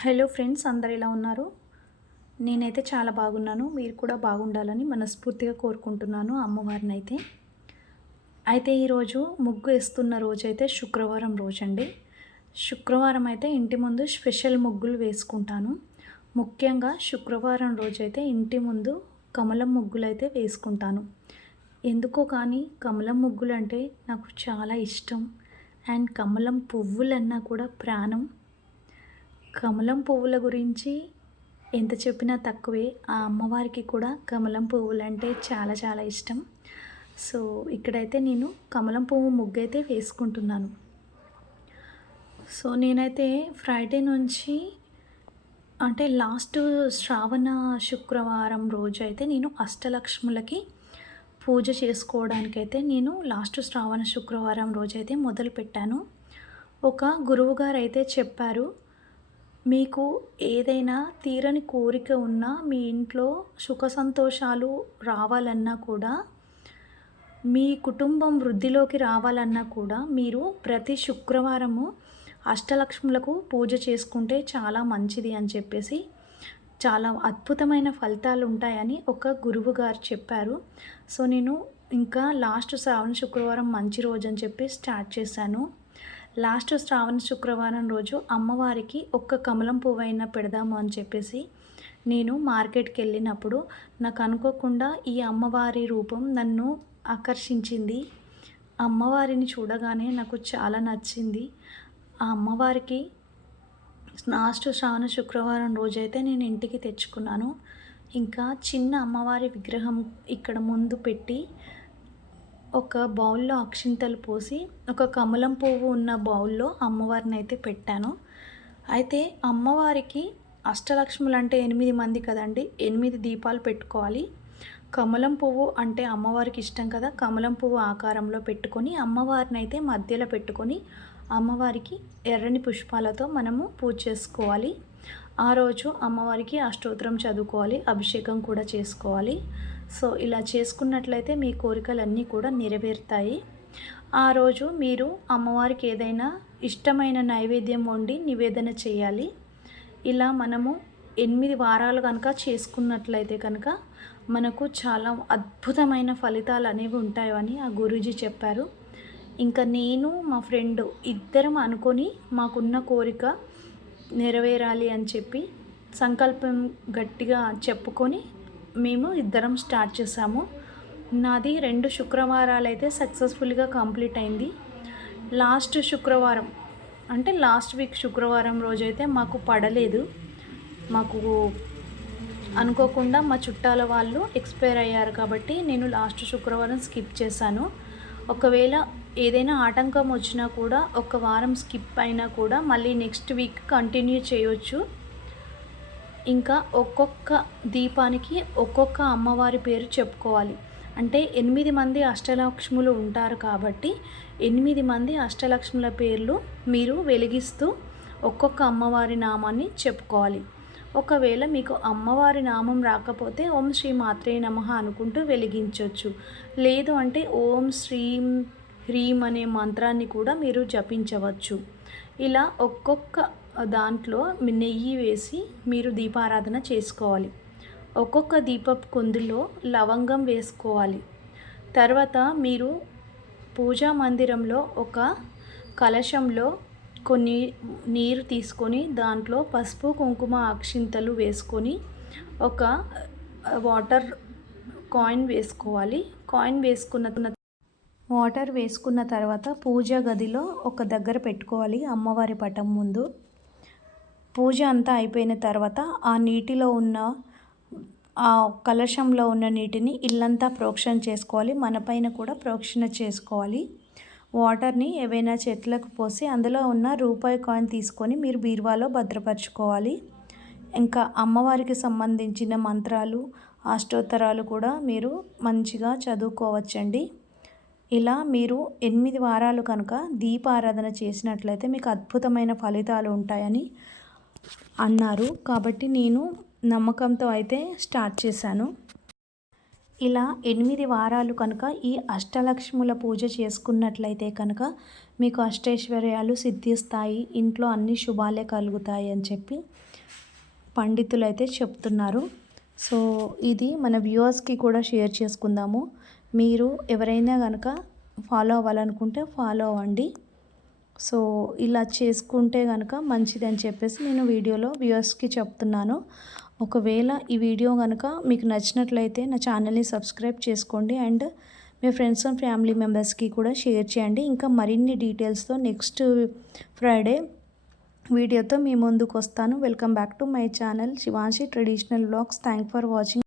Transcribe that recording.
Hello friends అందరు ఎలా ఉన్నారు? నేనైతే చాలా బాగున్నాను. మీరు కూడా బాగుండాలని మనస్ఫూర్తిగా కోరుకుంటున్నాను అమ్మవారిని అయితే అయితే ఈరోజు ముగ్గు వేస్తున్న రోజైతే శుక్రవారం రోజండి. శుక్రవారం అయితే ఇంటి ముందు స్పెషల్ ముగ్గులు వేసుకుంటాను. ముఖ్యంగా శుక్రవారం రోజైతే ఇంటి ముందు కమలం ముగ్గులు అయితే వేసుకుంటాను. ఎందుకో కానీ కమలం ముగ్గులు అంటే నాకు చాలా ఇష్టం. అండ్ కమలం పువ్వులన్నా కూడా ప్రాణం. కమలం పువ్వుల గురించి ఎంత చెప్పినా తక్కువే. ఆ అమ్మవారికి కూడా కమలం పువ్వులు అంటే చాలా చాలా ఇష్టం. సో ఇక్కడైతే నేను కమలం పువ్వు ముగ్గు అయితే వేసుకుంటున్నాను. సో నేనైతే ఫ్రైడే నుంచి అంటే లాస్ట్ శ్రావణ శుక్రవారం రోజు అయితే నేను అష్టలక్ష్ములకి పూజ చేసుకోవడానికైతే నేను లాస్ట్ శ్రావణ శుక్రవారం రోజైతే మొదలు పెట్టాను ఒక గురువుగారు అయితే చెప్పారు మీకు ఏదైనా తీరని కోరిక ఉన్నా మీ ఇంట్లో సుఖ సంతోషాలు రావాలన్నా కూడా మీ కుటుంబం వృద్ధిలోకి రావాలన్నా కూడా మీరు ప్రతి శుక్రవారము అష్టలక్ష్ములకు పూజ చేసుకుంటే చాలా మంచిది అని చెప్పేసి చాలా అద్భుతమైన ఫలితాలు ఉంటాయని ఒక గురువు గారు చెప్పారు. సో నేను ఇంకా లాస్ట్ శ్రావణ శుక్రవారం మంచి రోజు అని చెప్పి స్టార్ట్ చేశాను. లాస్ట్ శ్రావణ శుక్రవారం రోజు అమ్మవారికి ఒక్క కమలం పువ్వైనా పెడదాము అని చెప్పేసి నేను మార్కెట్కి వెళ్ళినప్పుడు నాకు అనుకోకుండా ఈ అమ్మవారి రూపం నన్ను ఆకర్షించింది. అమ్మవారిని చూడగానే నాకు చాలా నచ్చింది. ఆ అమ్మవారికి లాస్ట్ శ్రావణ శుక్రవారం రోజైతే నేను ఇంటికి తెచ్చుకున్నాను. ఇంకా చిన్న అమ్మవారి విగ్రహం ఇక్కడ ముందు పెట్టి ఒక బౌల్లో అక్షింతలు పోసి ఒక కమలం పువ్వు ఉన్న బౌల్లో అమ్మవారిని అయితే పెట్టాను. అయితే అమ్మవారికి అష్టలక్ష్ములు అంటే ఎనిమిది మంది కదండి ఎనిమిది దీపాలు పెట్టుకోవాలి. కమలం పువ్వు అంటే అమ్మవారికి ఇష్టం కదా కమలం పువ్వు ఆకారంలో పెట్టుకొని అమ్మవారిని అయితే మధ్యలో పెట్టుకొని అమ్మవారికి ఎర్రని పుష్పాలతో మనము పూజ చేసుకోవాలి. ఆ రోజు అమ్మవారికి అష్టోత్తరం చదువుకోవాలి అభిషేకం కూడా చేసుకోవాలి. సో ఇలా చేసుకున్నట్లయితే మీ కోరికలన్నీ కూడా నెరవేరుతాయి. ఆ రోజు మీరు అమ్మవారికి ఏదైనా ఇష్టమైన నైవేద్యం వండి నివేదన చేయాలి. ఇలా మనము ఎనిమిది వారాలు కనుక చేసుకున్నట్లయితే కనుక మనకు చాలా అద్భుతమైన ఫలితాలు అనేవి ఉంటాయని ఆ గురూజీ చెప్పారు. ఇంకా నేను మా ఫ్రెండ్ ఇద్దరం అనుకొని మాకున్న కోరిక నెరవేరాలి అని చెప్పి సంకల్పం గట్టిగా చెప్పుకొని మేము ఇద్దరం స్టార్ట్ చేసాము. నాది రెండు శుక్రవారాలు అయితే సక్సెస్ఫుల్గా కంప్లీట్ అయింది. లాస్ట్ శుక్రవారం అంటే లాస్ట్ వీక్ శుక్రవారం రోజైతే మాకు పడలేదు. మాకు అనుకోకుండా మా చుట్టాల వాళ్ళు ఎక్స్పైర్ అయ్యారు కాబట్టి నేను లాస్ట్ శుక్రవారం స్కిప్ చేశాను. ఒకవేళ ఏదైనా ఆటంకం వచ్చినా కూడా ఒక వారం స్కిప్ అయినా కూడా మళ్ళీ నెక్స్ట్ వీక్ కంటిన్యూ చేయొచ్చు. ఇంకా ఒక్కొక్క దీపానికి ఒక్కొక్క అమ్మవారి పేరు చెప్పుకోవాలి. అంటే ఎనిమిది మంది అష్టలక్ష్ములు ఉంటారు కాబట్టి ఎనిమిది మంది అష్టలక్ష్ముల పేర్లు మీరు వెలిగిస్తూ ఒక్కొక్క అమ్మవారి నామాన్ని చెప్పుకోవాలి. ఒకవేళ మీకు అమ్మవారి నామం రాకపోతే ఓం శ్రీ మాత్రే నమ అనుకుంటూ వెలిగించవచ్చు లేదు అంటే ఓం శ్రీం హ్రీం అనే మంత్రాన్ని కూడా మీరు జపించవచ్చు. ఇలా ఒక్కొక్క దాంట్లో నెయ్యి వేసి మీరు దీపారాధన చేసుకోవాలి. ఒక్కొక్క దీపపు కుందులో లవంగం వేసుకోవాలి. తర్వాత మీరు పూజా మందిరంలో ఒక కలశంలో కొన్ని నీరు తీసుకొని దాంట్లో పసుపు కుంకుమ అక్షింతలు వేసుకొని ఒక వాటర్ కాయిన్ వేసుకోవాలి. కాయిన్ వేసుకున్న వాటర్ వేసుకున్న తర్వాత పూజ గదిలో ఒక దగ్గర పెట్టుకోవాలి. అమ్మవారి పటం ముందు పూజ అంతా అయిపోయిన తర్వాత ఆ నీటిలో ఉన్న ఆ కలశంలో ఉన్న నీటిని ఇల్లంతా ప్రోక్షణ చేసుకోవాలి. మన పైన కూడా ప్రోక్షణ చేసుకోవాలి. వాటర్ని ఏవైనా చెట్లకు పోసి అందులో ఉన్న రూపాయి కాయిన్ తీసుకొని మీరు బీరువాలో భద్రపరచుకోవాలి. ఇంకా అమ్మవారికి సంబంధించిన మంత్రాలు అష్టోత్తరాలు కూడా మీరు మంచిగా చదువుకోవచ్చండి. ఇలా మీరు ఎనిమిది వారాలు కనుక దీపారాధన చేసినట్లయితే మీకు అద్భుతమైన ఫలితాలు ఉంటాయని అన్నారు. కాబట్టి నేను నమ్మకంతో అయితే స్టార్ట్ చేశాను. ఇలా ఎనిమిది వారాలు కనుక ఈ అష్టలక్ష్ముల పూజ చేసుకున్నట్లయితే కనుక మీకు అష్టైశ్వర్యాలు సిద్ధిస్తాయి. ఇంట్లో అన్ని శుభాలే కలుగుతాయి అని చెప్పి పండితులు అయితే చెప్తున్నారు. సో ఇది మన వ్యూవర్స్కి కూడా షేర్ చేసుకుందాము. మీరు ఎవరైనా కనుక ఫాలో అవ్వాలనుకుంటే ఫాలో అవ్వండి. సో ఇలా చేసుకుంటే కనుక మంచిది అని చెప్పేసి నేను వీడియోలో వ్యూవర్స్కి చెప్తున్నాను. ఒకవేళ ఈ వీడియో కనుక మీకు నచ్చినట్లయితే నా ఛానల్ని సబ్స్క్రైబ్ చేసుకోండి అండ్ మీ ఫ్రెండ్స్ అండ్ ఫ్యామిలీ మెంబర్స్కి కూడా షేర్ చేయండి. ఇంకా మరిన్ని డీటెయిల్స్తో నెక్స్ట్ ఫ్రైడే వీడియోతో మీ ముందుకు వస్తాను welcome back to my channel. Shivanshi traditional blogs. Thank for watching.